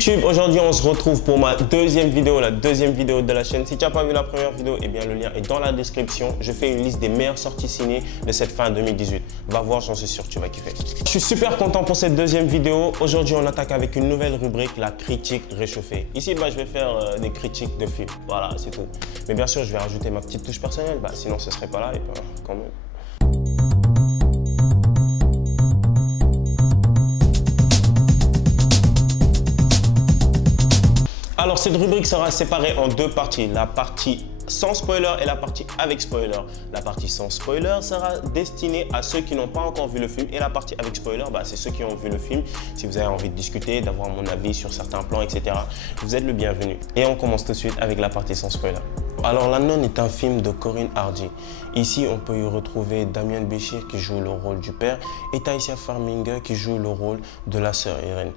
YouTube, aujourd'hui on se retrouve pour ma deuxième vidéo, la deuxième vidéo de la chaîne. Si tu n'as pas vu la première vidéo, eh bien le lien est dans la description. Je fais une liste des meilleures sorties ciné de cette fin 2018. Va voir, j'en suis sûr que tu vas kiffer. Je suis super content pour cette deuxième vidéo. Aujourd'hui on attaque avec une nouvelle rubrique, la critique réchauffée. Ici je vais faire des critiques de films, voilà c'est tout. Mais bien sûr je vais rajouter ma petite touche personnelle, sinon ce serait pas là et quand même. Alors cette rubrique sera séparée en deux parties, la partie sans spoiler et la partie avec spoiler. La partie sans spoiler sera destinée à ceux qui n'ont pas encore vu le film et la partie avec spoiler, c'est ceux qui ont vu le film. Si vous avez envie de discuter, d'avoir mon avis sur certains plans, etc., vous êtes le bienvenu. Et on commence tout de suite avec la partie sans spoiler. Alors La Nonne est un film de Corinne Hardy. Ici, on peut y retrouver Damien Béchir qui joue le rôle du père et Taïsia Farmiga qui joue le rôle de la sœur Irène.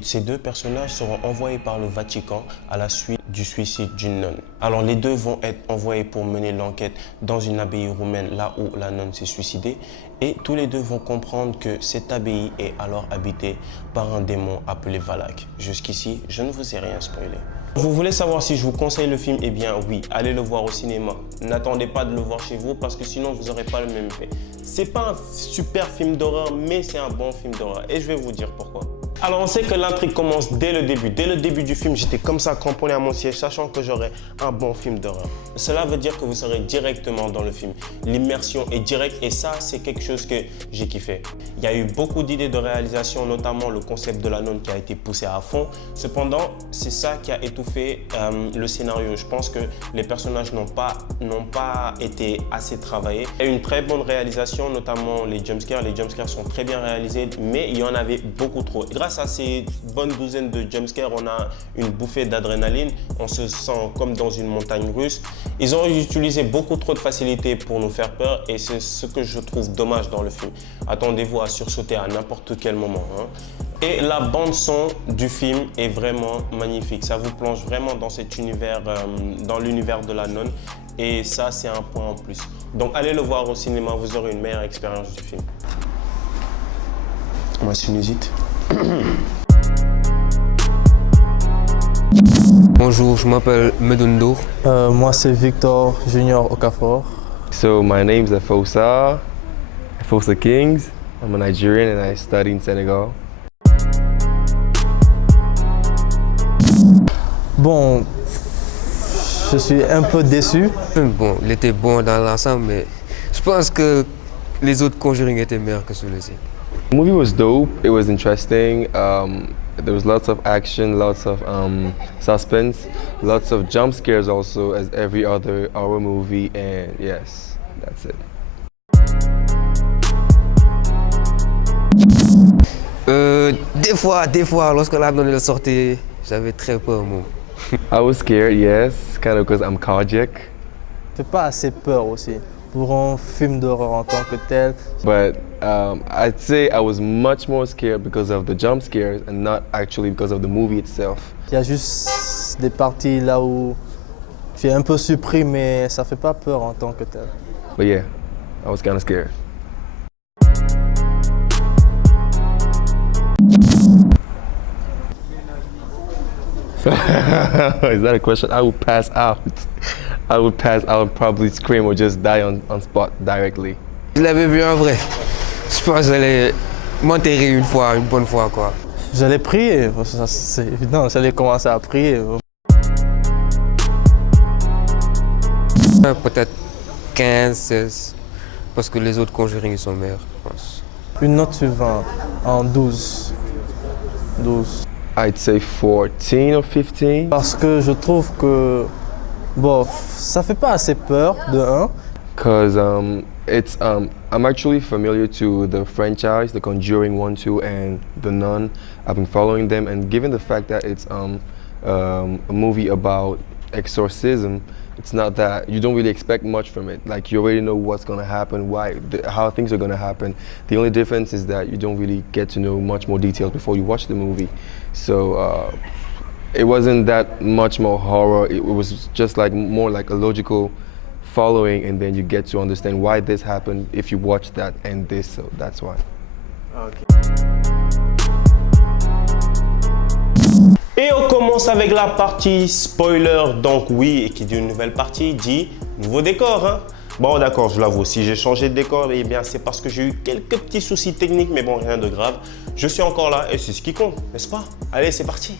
Ces deux personnages seront envoyés par le Vatican à la suite du suicide d'une nonne. Alors les deux vont être envoyés pour mener l'enquête dans une abbaye roumaine là où la nonne s'est suicidée et tous les deux vont comprendre que cette abbaye est alors habitée par un démon appelé Valak. Jusqu'ici, je ne vous ai rien spoilé. Vous voulez savoir si je vous conseille le film? Eh bien oui, allez le voir au cinéma. N'attendez pas de le voir chez vous parce que sinon vous n'aurez pas le même effet. C'est pas un super film d'horreur, mais c'est un bon film d'horreur et je vais vous dire pourquoi. Alors on sait que l'intrigue commence dès le début. Dès le début du film, j'étais comme ça cramponné à mon siège, sachant que j'aurais un bon film d'horreur. Cela veut dire que vous serez directement dans le film. L'immersion est directe et ça, c'est quelque chose que j'ai kiffé. Il y a eu beaucoup d'idées de réalisation, notamment le concept de la nonne qui a été poussé à fond. Cependant, c'est ça qui a étouffé le scénario. Je pense que les personnages n'ont pas été assez travaillés. Il y a eu une très bonne réalisation, notamment les jumpscares. Les jumpscares sont très bien réalisés, mais il y en avait beaucoup trop. Grâce à ces bonnes douzaines de jumpscares, on a une bouffée d'adrénaline. On se sent comme dans une montagne russe. Ils ont utilisé beaucoup trop de facilité pour nous faire peur et c'est ce que je trouve dommage dans le film. Attendez-vous à sursauter à n'importe quel moment. Et la bande son du film est vraiment magnifique. Ça vous plonge vraiment dans cet univers, dans l'univers de la nonne. Et ça, c'est un point en plus. Donc allez le voir au cinéma, vous aurez une meilleure expérience du film. Moi, sinusite. Bonjour, je m'appelle Medundo. Moi, c'est Victor Junior Okafor. So my name's Afosa Kings. I'm a Nigerian and I study in Senegal. Bon, je suis un peu déçu. Bon, il était bon dans l'ensemble, mais je pense que les autres Conjuring étaient meilleurs que celui-ci. The movie was dope. It was interesting. There was lots of action, lots of suspense, lots of jump scares also, as every other horror movie. And yes, that's it. Des fois, lorsque la nonne est sortie, j'avais très peur, moi. I was scared, yes, kind of because I'm cardiac. C'est pas assez peur aussi pour un film d'horreur en tant que tel. But I'd say I was much more scared because of the jump scares and not actually because of the movie itself. Il y a juste des parties là où tu es un peu surpris, mais ça fait pas peur en tant que tel. But yeah, I was kind of scared. Is that a question? I would pass out. I would pass out and probably scream or just die on spot directly. Je l'avais vu en vrai. Je pense que j'allais m'enterrer une bonne fois quoi. J'allais prier, c'est évident, j'allais commencer à prier. Peut-être 15, 16, parce que les autres Conjuring sont meilleurs, je pense. Une note sur 20 en 12. 12. I'd say 14 or 15. Parce que je trouve que, bon, ça fait pas assez peur, de 1. Because I'm actually familiar to the franchise, The Conjuring 1, 2, and The Nun. I've been following them, and given the fact that it's a movie about exorcism, it's not that you don't really expect much from it. Like you already know what's gonna happen, how things are gonna happen. The only difference is that you don't really get to know much more details before you watch the movie. So it wasn't that much more horror. It was just like more like a logical following, and then you get to understand why this happened if you watch that and this. So that's why. Okay. Et on commence avec la partie spoiler. Donc oui, et qui dit une nouvelle partie, dit nouveau décor. Hein. Bon d'accord, je l'avoue, si j'ai changé de décor, eh bien c'est parce que j'ai eu quelques petits soucis techniques, mais bon, rien de grave. Je suis encore là et c'est ce qui compte, n'est-ce pas? Allez, c'est parti.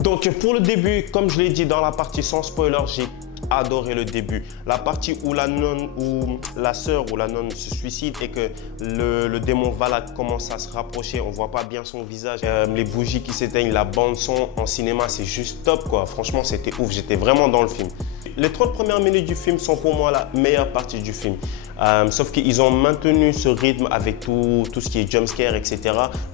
Donc pour le début, comme je l'ai dit dans la partie sans spoiler, j'ai adoré le début. La partie où la nonne ou la sœur ou la nonne se suicide et que le démon Valak commence à se rapprocher, on voit pas bien son visage, les bougies qui s'éteignent, la bande son en cinéma, c'est juste top quoi. Franchement, c'était ouf, j'étais vraiment dans le film. Les 30 premières minutes du film sont pour moi la meilleure partie du film. Sauf qu'ils ont maintenu ce rythme avec tout ce qui est jumpscare, etc.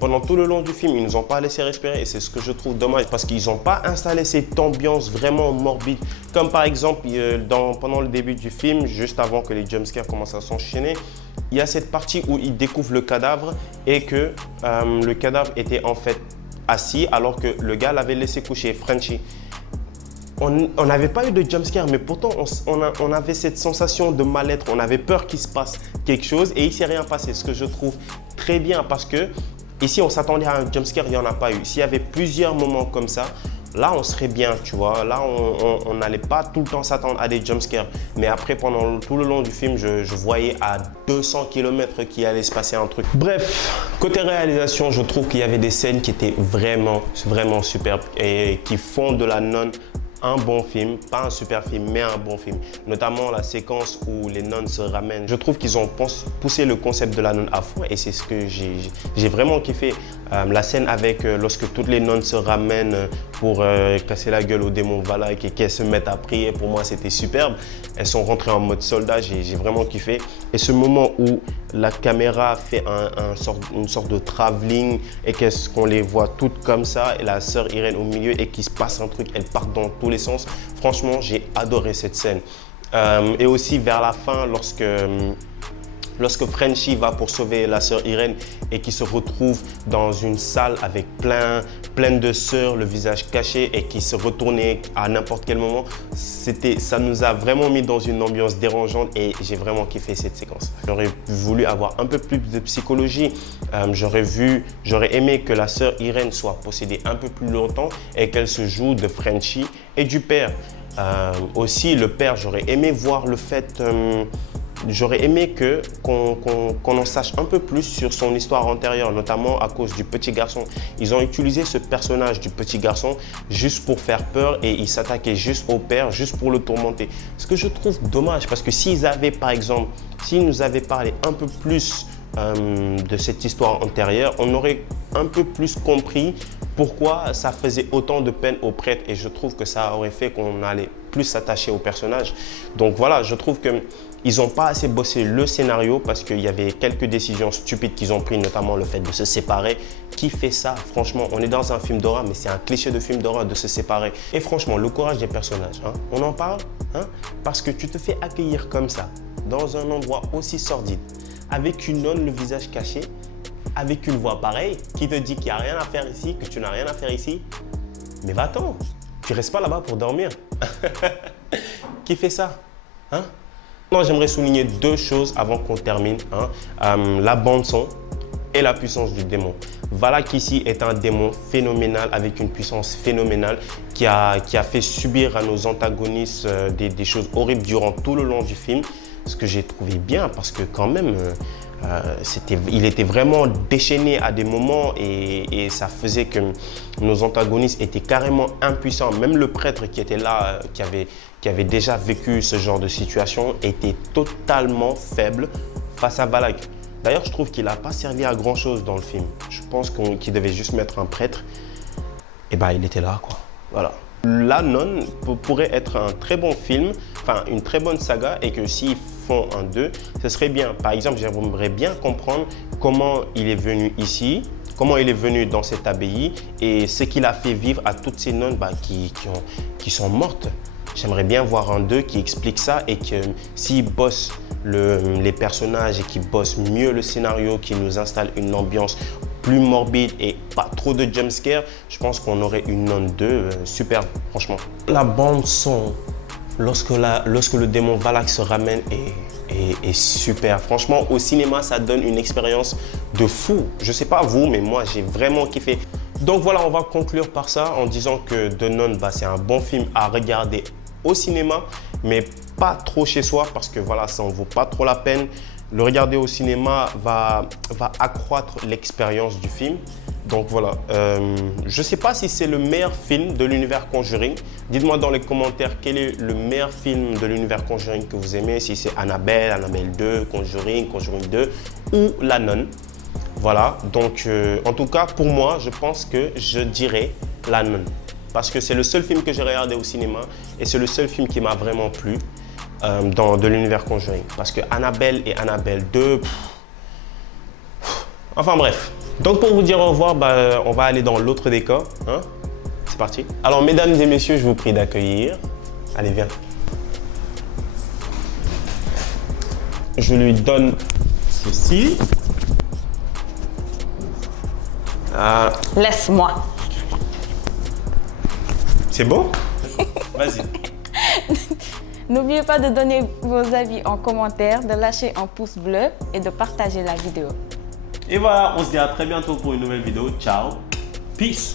Pendant tout le long du film, ils ne nous ont pas laissé respirer et c'est ce que je trouve dommage parce qu'ils n'ont pas installé cette ambiance vraiment morbide. Comme par exemple, pendant le début du film, juste avant que les jumpscares commencent à s'enchaîner, il y a cette partie où ils découvrent le cadavre et que le cadavre était en fait assis alors que le gars l'avait laissé coucher, Frenchy. On n'avait pas eu de jumpscare, mais pourtant on avait cette sensation de mal-être. On avait peur qu'il se passe quelque chose et il ne s'est rien passé. Ce que je trouve très bien parce que ici on s'attendait à un jumpscare, il n'y en a pas eu. S'il y avait plusieurs moments comme ça, là on serait bien, tu vois. Là on n'allait pas tout le temps s'attendre à des jumpscares. Mais après, pendant tout le long du film, je voyais à 200 km qu'il allait se passer un truc. Bref, côté réalisation, je trouve qu'il y avait des scènes qui étaient vraiment superbes et qui font de La Nonne un bon film, pas un super film, mais un bon film. Notamment la séquence où les nonnes se ramènent. Je trouve qu'ils ont poussé le concept de la nonne à fond et c'est ce que j'ai vraiment kiffé. La scène avec lorsque toutes les nonnes se ramènent pour casser la gueule au démon Valak et qu'elles se mettent à prier, pour moi c'était superbe. Elles sont rentrées en mode soldat, j'ai vraiment kiffé. Et ce moment où la caméra fait une sorte de travelling et qu'on les voit toutes comme ça et la sœur Irène au milieu et qu'il se passe un truc, elles partent dans tous les sens. Franchement, j'ai adoré cette scène. Et aussi vers la fin, lorsque Frenchy va pour sauver la sœur Irène et qui se retrouve dans une salle avec plein de sœurs, le visage caché et qui se retournait à n'importe quel moment, ça nous a vraiment mis dans une ambiance dérangeante et j'ai vraiment kiffé cette séquence. J'aurais voulu avoir un peu plus de psychologie. J'aurais aimé que la sœur Irène soit possédée un peu plus longtemps et qu'elle se joue de Frenchy et du père. Aussi, le père, j'aurais aimé voir le fait... J'aurais aimé qu'on en sache un peu plus sur son histoire antérieure, notamment à cause du petit garçon. Ils ont utilisé ce personnage du petit garçon juste pour faire peur et ils s'attaquaient juste au père, juste pour le tourmenter. Ce que je trouve dommage parce que s'ils avaient, par exemple, s'ils nous avaient parlé un peu plus de cette histoire antérieure, on aurait un peu plus compris pourquoi ça faisait autant de peine aux prêtres et je trouve que ça aurait fait qu'on allait plus s'attacher au personnage. Donc voilà, je trouve qu'ils n'ont pas assez bossé le scénario parce qu'il y avait quelques décisions stupides qu'ils ont prises, notamment le fait de se séparer. Qui fait ça? Franchement, on est dans un film d'horreur, mais c'est un cliché de film d'horreur de se séparer. Et franchement, le courage des personnages, hein, on en parle hein, parce que tu te fais accueillir comme ça, dans un endroit aussi sordide, avec une nonne le visage caché, avec une voix pareille qui te dit qu'il n'y a rien à faire ici, que tu n'as rien à faire ici. Mais va-t'en, tu restes pas là-bas pour dormir. Qui fait ça hein? Moi, j'aimerais souligner deux choses avant qu'on termine. Hein. La bande son et la puissance du démon. Valak ici est un démon phénoménal avec une puissance phénoménale qui a fait subir à nos antagonistes des choses horribles durant tout le long du film. Ce que j'ai trouvé bien parce que quand même, il était vraiment déchaîné à des moments et ça faisait que nos antagonistes étaient carrément impuissants. Même le prêtre qui était là, qui avait déjà vécu ce genre de situation, était totalement faible face à Valak. D'ailleurs, je trouve qu'il n'a pas servi à grand chose dans le film. Je pense qu'il devait juste mettre un prêtre. Et ben, il était là, quoi. Voilà. La Nonne pourrait être un très bon film, enfin une très bonne saga et que s'ils font un 2, ce serait bien. Par exemple, j'aimerais bien comprendre comment il est venu ici, comment il est venu dans cette abbaye et ce qu'il a fait vivre à toutes ces nonnes qui sont mortes. J'aimerais bien voir un 2 qui explique ça et que s'il bosse les personnages et qui bosse mieux le scénario, qui nous installe une ambiance plus morbide et pas trop de jumpscare, je pense qu'on aurait une Nonne 2 superbe, franchement. La bande son, lorsque le démon Valak se ramène est super. Franchement, au cinéma, ça donne une expérience de fou. Je sais pas vous, mais moi, j'ai vraiment kiffé. Donc voilà, on va conclure par ça en disant que The Nun, bah, c'est un bon film à regarder au cinéma, mais pas trop chez soi parce que voilà, ça en vaut pas trop la peine. Le regarder au cinéma va accroître l'expérience du film. Donc voilà, je ne sais pas si c'est le meilleur film de l'univers Conjuring. Dites-moi dans les commentaires quel est le meilleur film de l'univers Conjuring que vous aimez. Si c'est Annabelle, Annabelle 2, Conjuring, Conjuring 2 ou La Nonne. Voilà, donc en tout cas pour moi, je pense que je dirais La Nonne. Parce que c'est le seul film que j'ai regardé au cinéma et c'est le seul film qui m'a vraiment plu de l'univers Conjuring. Parce que Annabelle et Annabelle 2, enfin bref. Donc pour vous dire au revoir, bah, on va aller dans l'autre décor. Hein? C'est parti. Alors mesdames et messieurs, je vous prie d'accueillir. Allez, viens. Je lui donne ceci. Ah. Laisse-moi. C'est bon? Vas-y. N'oubliez pas de donner vos avis en commentaire, de lâcher un pouce bleu et de partager la vidéo. Et voilà, on se dit à très bientôt pour une nouvelle vidéo. Ciao. Peace.